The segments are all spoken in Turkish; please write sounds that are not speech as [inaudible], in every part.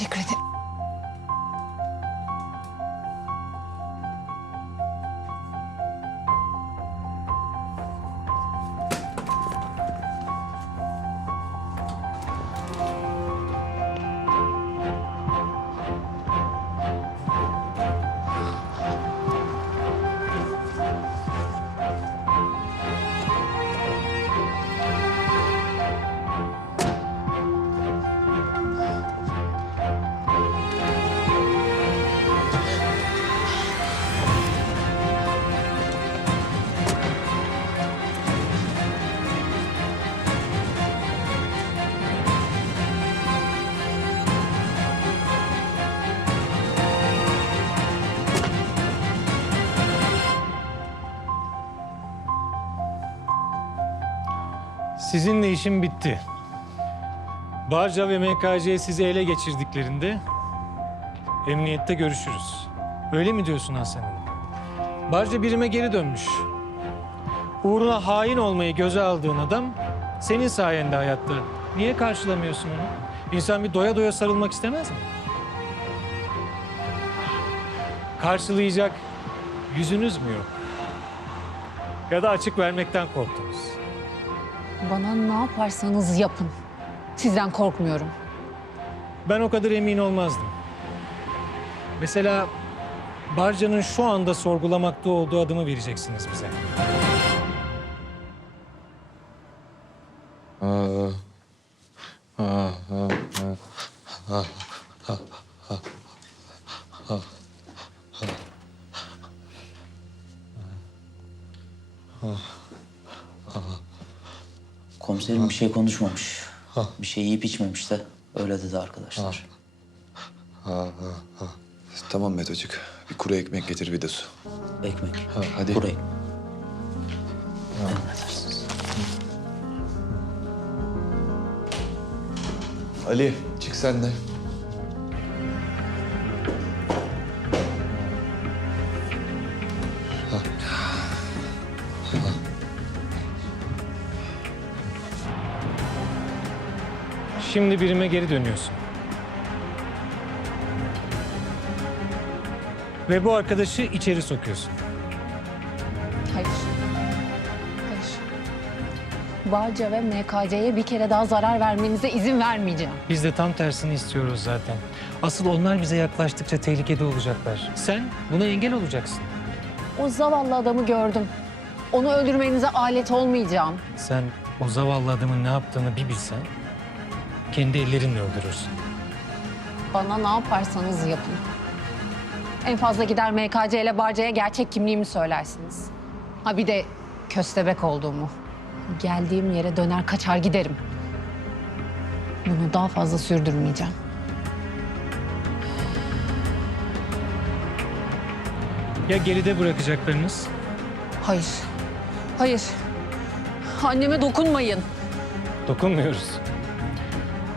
してくれて。Sizinle işim bitti. Barca ve MKC sizi ele geçirdiklerinde emniyette görüşürüz. Öyle mi diyorsun Hasan? Barca birime geri dönmüş. Uğruna hain olmayı göze aldığın adam senin sayende hayatta. Niye karşılamıyorsun onu? İnsan bir doya doya sarılmak istemez mi? Karşılayacak yüzünüz mü yok? Ya da açık vermekten korktunuz. Bana ne yaparsanız yapın. Sizden korkmuyorum. Ben o kadar emin olmazdım. Mesela Barca'nın şu anda sorgulamakta olduğu adımı vereceksiniz bize. [laughs] Komiserim bir şey konuşmamış. Bir şey yiyip içmemiş de öyle dedi arkadaşlar. Tamam Meto'cuk. Bir kuru ekmek getir bir de su. Ekmek. Ha, hadi. Burayı. Emredersiniz. Ali çık sen de. Şimdi birime geri dönüyorsun. Ve bu arkadaşı içeri sokuyorsun. Hayır. Hayır. Barca ve MKC'ye bir kere daha zarar vermenize izin vermeyeceğim. Biz de tam tersini istiyoruz zaten. Asıl onlar bize yaklaştıkça tehlikede olacaklar. Sen buna engel olacaksın. O zavallı adamı gördüm. Onu öldürmenize alet olmayacağım. Sen o zavallı adamın ne yaptığını bir bilsen kendi ellerinle öldürürsün. Bana ne yaparsanız yapın. En fazla gider MKC ile Barca'ya gerçek kimliğimi söylersiniz. Ha bir de köstebek olduğumu. Geldiğim yere döner kaçar giderim. Bunu daha fazla sürdürmeyeceğim. Ya geride bırakacaklarınız? Hayır. Hayır. Anneme dokunmayın. Dokunmuyoruz.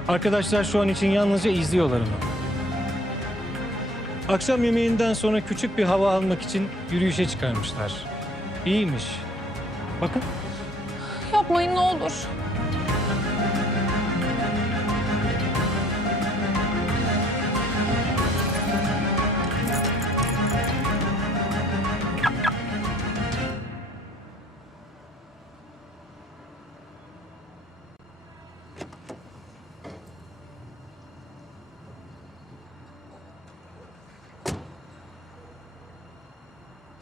Arkadaşlar şu an için yalnızca izliyorlar onu. Akşam yemeğinden sonra küçük bir hava almak için yürüyüşe çıkarmışlar. İyiymiş. Bakın. Yapmayın ne olur.